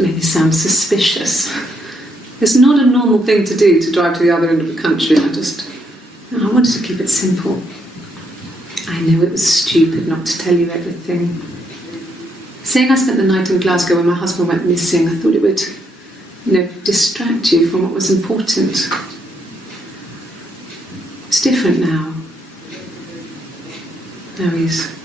it made me sound suspicious. It's not a normal thing to do, to drive to the other end of the country. I wanted to keep it simple. I knew it was stupid not to tell you everything. Saying I spent the night in Glasgow when my husband went missing, I thought it would, distract you from what was important. It's different now. Now he's...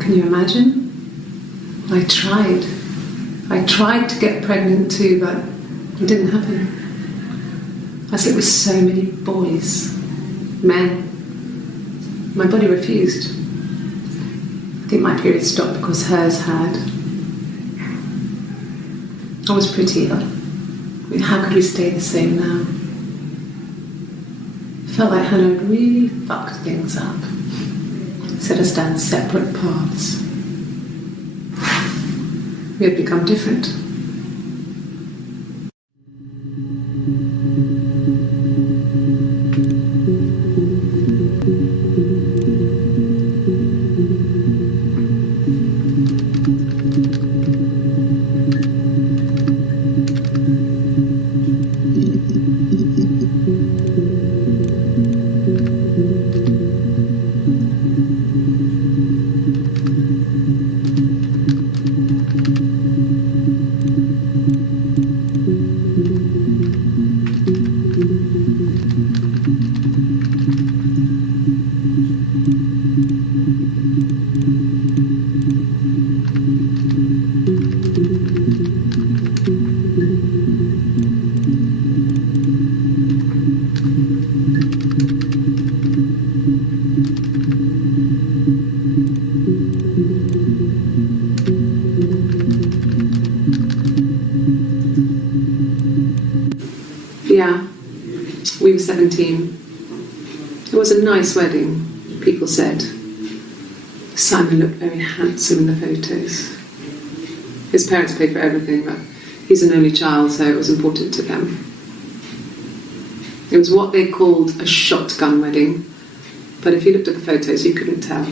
Can you imagine? I tried to get pregnant too, but it didn't happen. I slept with so many boys, men. My body refused. I think my period stopped because hers had. I was prettier. How could we stay the same now? It felt like Hannah had really fucked things up. Set us down separate paths. We had become different. Yeah, we were 17. It was a nice wedding, people said. Simon looked very handsome in the photos. His parents paid for everything, but he's an only child, so it was important to them. It was what they called a shotgun wedding, but if you looked at the photos, you couldn't tell.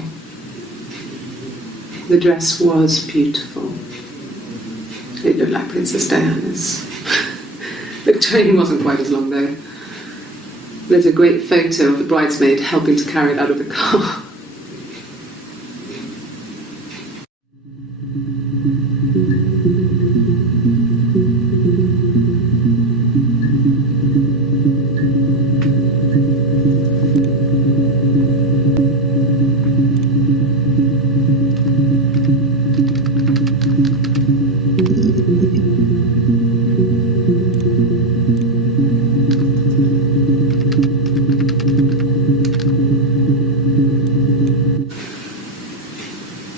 The dress was beautiful. It looked like Princess Diana's. The train wasn't quite as long though. There's a great photo of the bridesmaid helping to carry it out of the car.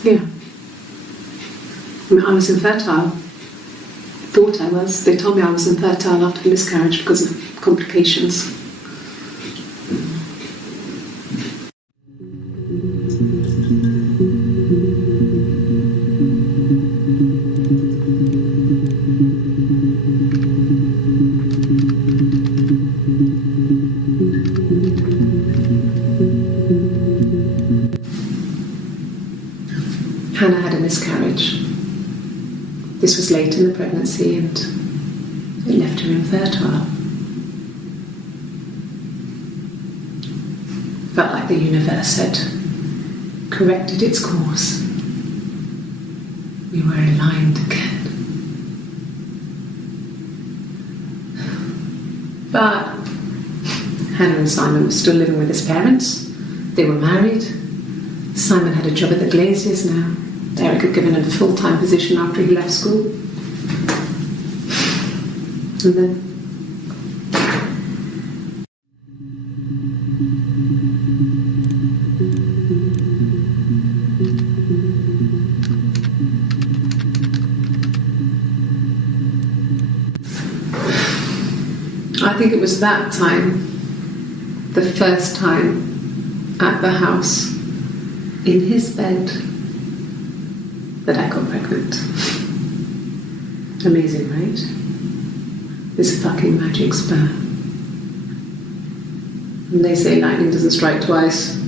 Yeah. I was infertile. Thought I was. They told me I was infertile after the miscarriage because of complications. Hannah had a miscarriage. This was late in the pregnancy and it left her infertile. Felt like the universe had corrected its course. We were aligned again. But Hannah and Simon were still living with his parents. They were married. Simon had a job at the Glaziers now. Eric had given him a full-time position after he left school. And then... think it was that time, the first time at the house, in his bed, that I got pregnant. Amazing, right? This fucking magic sperm. And they say lightning doesn't strike twice.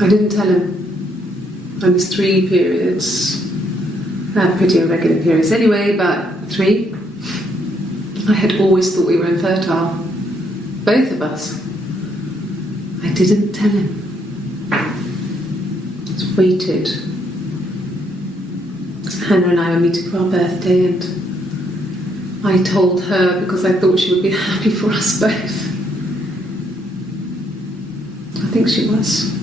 I didn't tell him. I missed 3 periods. I had pretty irregular periods anyway, but 3. I had always thought we were infertile. Both of us. I didn't tell him. Just waited. Hannah and I were meeting for our birthday, and I told her because I thought she would be happy for us both. I think she was.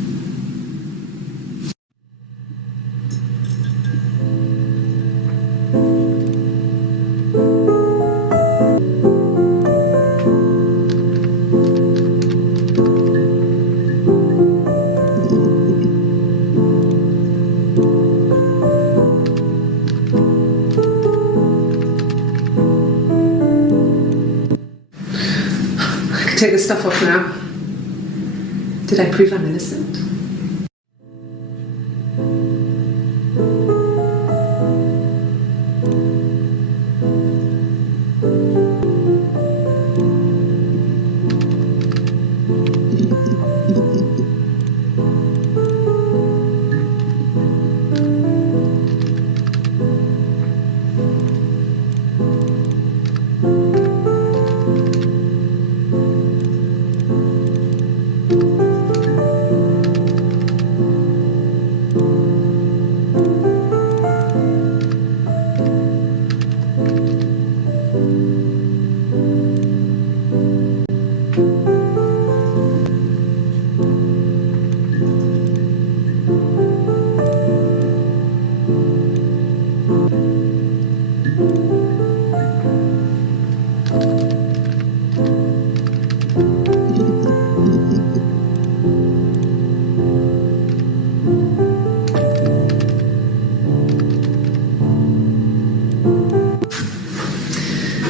Take the stuff off now. Did I prove I'm innocent?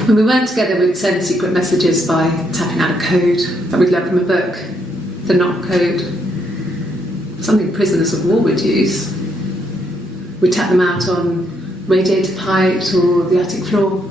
When we weren't together, we'd send secret messages by tapping out a code that we'd learned from a book, the knock code, something prisoners of war would use. We'd tap them out on radiator pipes or the attic floor.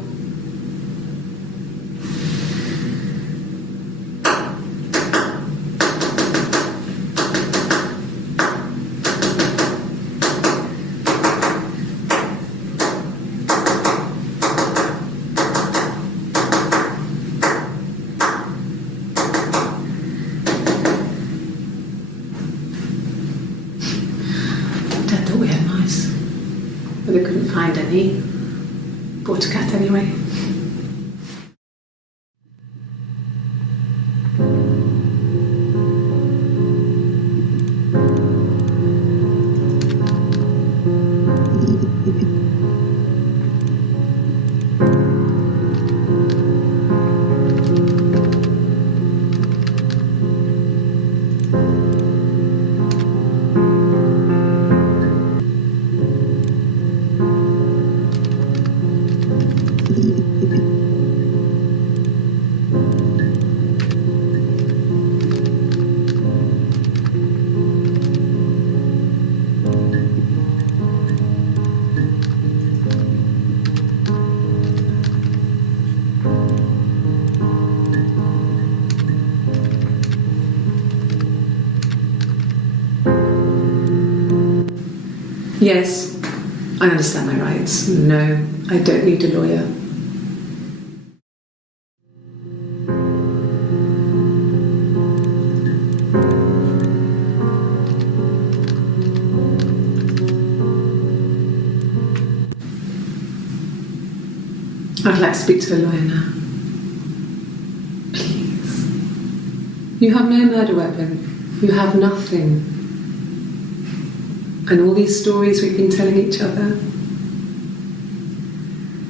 Dad thought we had mice, but they couldn't find any. Bought a cat anyway. Yes, I understand my rights. No, I don't need a lawyer. I'd like to speak to a lawyer now. Please. You have no murder weapon. You have nothing. And all these stories we've been telling each other,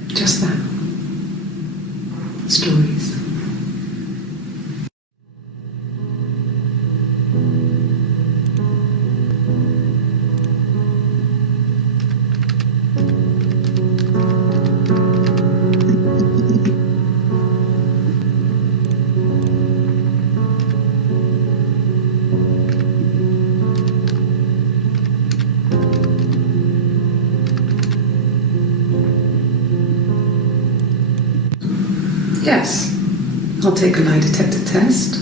just that. Stories. Yes, I'll take a lie detector test.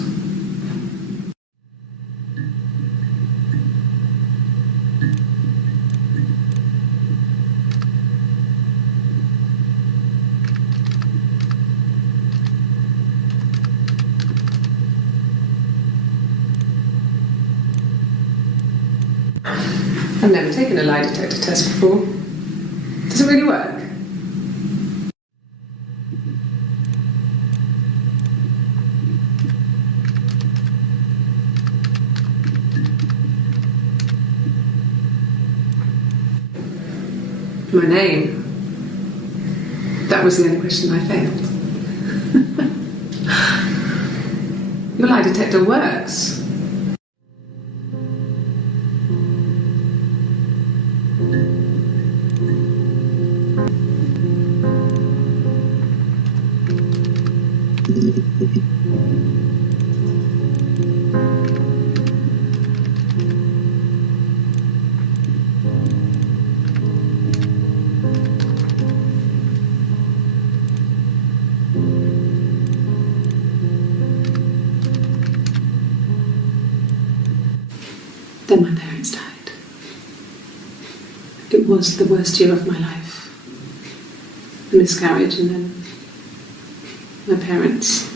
I've never taken a lie detector test before. Does it really work? My name. That was the only question I failed. Your lie detector works. Then my parents died. It was the worst year of my life. A miscarriage and then my parents.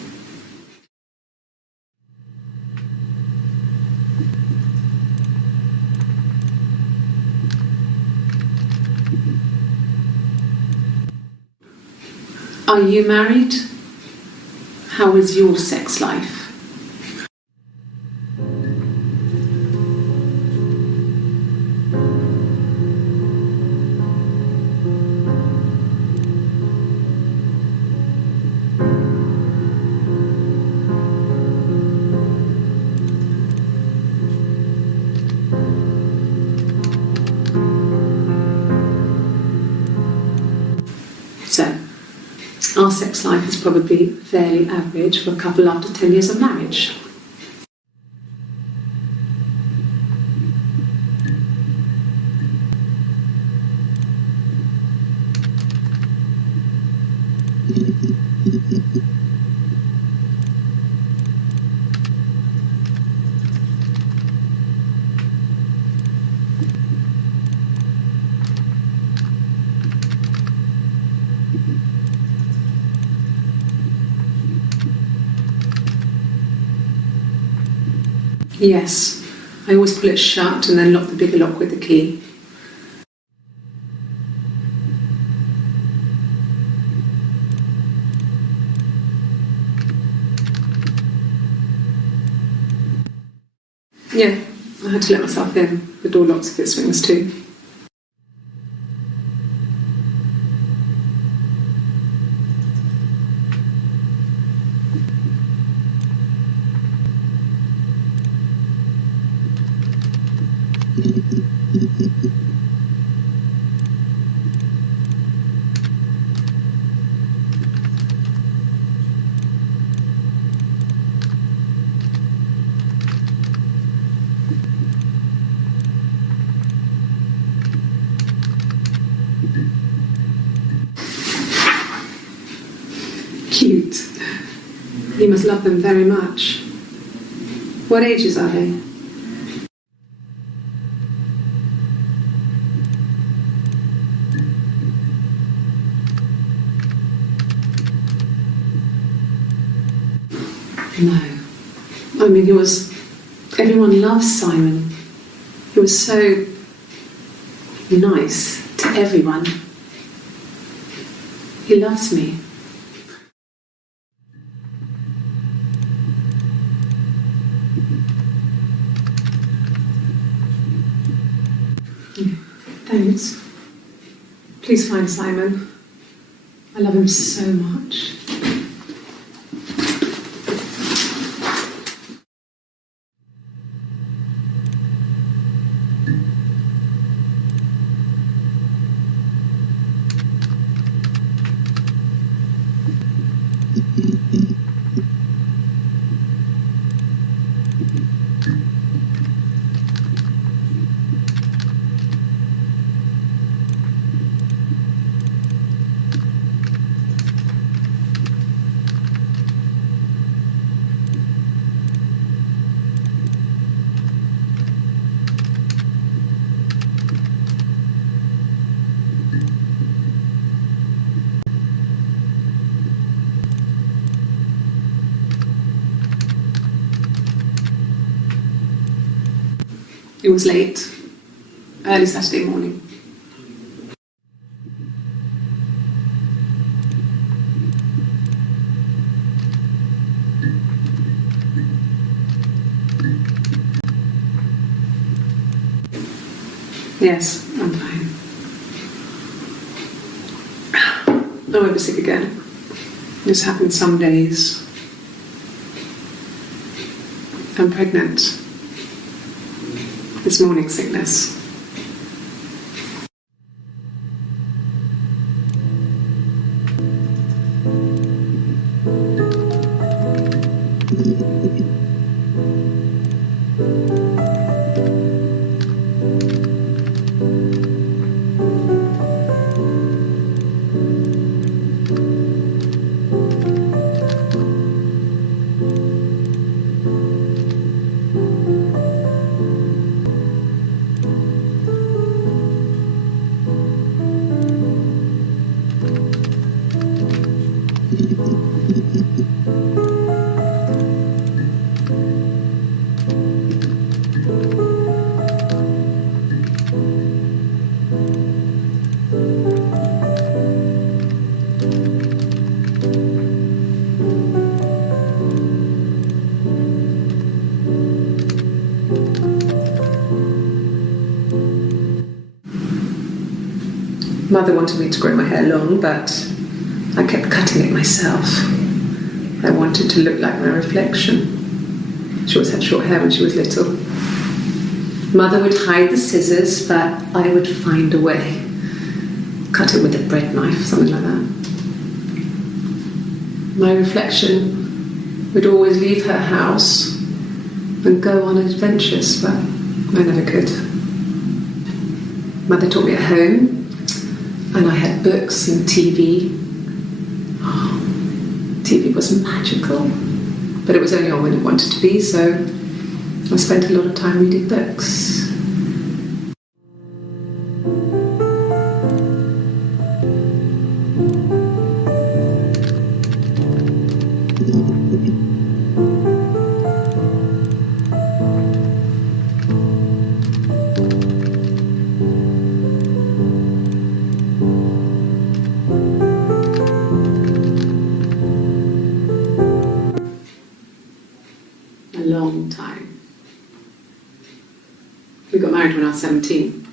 Are you married? How is your sex life? So, our sex life is probably fairly average for a couple after 10 years of marriage. Yes, I always pull it shut and then lock the bigger lock with the key. Yeah, I had to let myself in. The door locks if it swings too. Cute. You must love them very much. What ages are they? No. I mean, everyone loves Simon. He was so nice to everyone. He loves me. Thanks. Please find Simon. I love him so much. It was late, early Saturday morning. Yes, I'm fine. I won't be sick again. This happens some days. I'm pregnant. This morning sickness. Mother wanted me to grow my hair long, but I kept cutting it myself. I wanted to look like my reflection. She always had short hair when she was little. Mother would hide the scissors, but I would find a way. Cut it with a bread knife, something like that. My reflection would always leave her house and go on adventures, but I never could. Mother taught me at home, and I had books and TV. Oh, TV was magical, but it was only on when it wanted to be, so I spent a lot of time reading books. A long time. We got married when I was 17.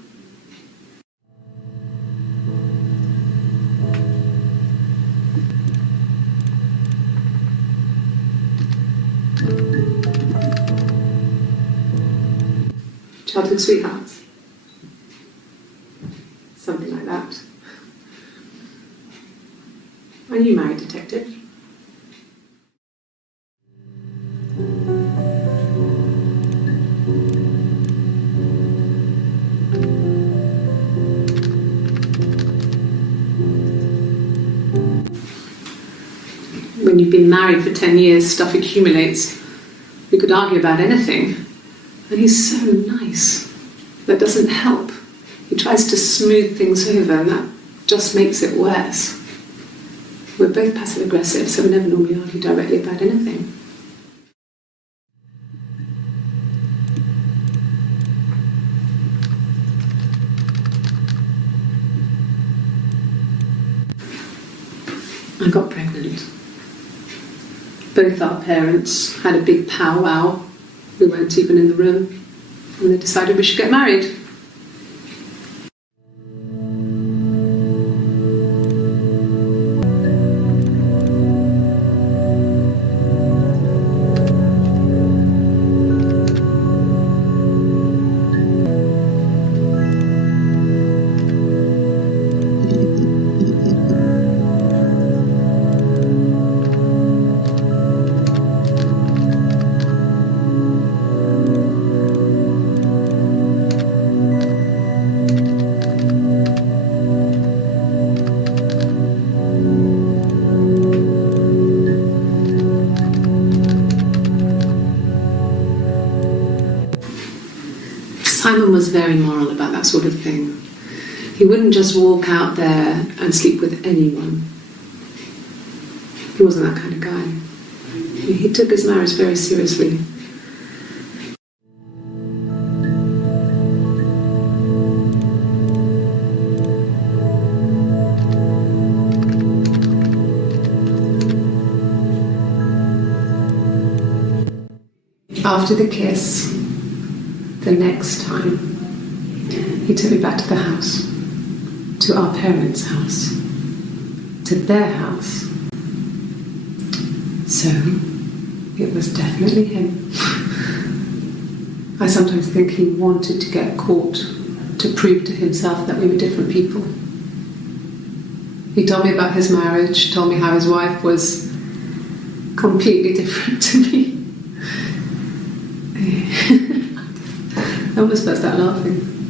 Childhood sweethearts. Something like that. Are you married, detective? When you've been married for 10 years, stuff accumulates. You could argue about anything. And he's so nice. That doesn't help. He tries to smooth things over, and that just makes it worse. We're both passive aggressive, so we never normally argue directly about anything. I got pregnant. Both our parents had a big powwow. We weren't even in the room, and they decided we should get married. Simon was very moral about that sort of thing. He wouldn't just walk out there and sleep with anyone. He wasn't that kind of guy. He took his marriage very seriously. After the kiss, the next time, he took me back to the house, to our parents' house, to their house. So, it was definitely him. I sometimes think he wanted to get caught to prove to himself that we were different people. He told me about his marriage, told me how his wife was completely different to me. I almost burst out laughing.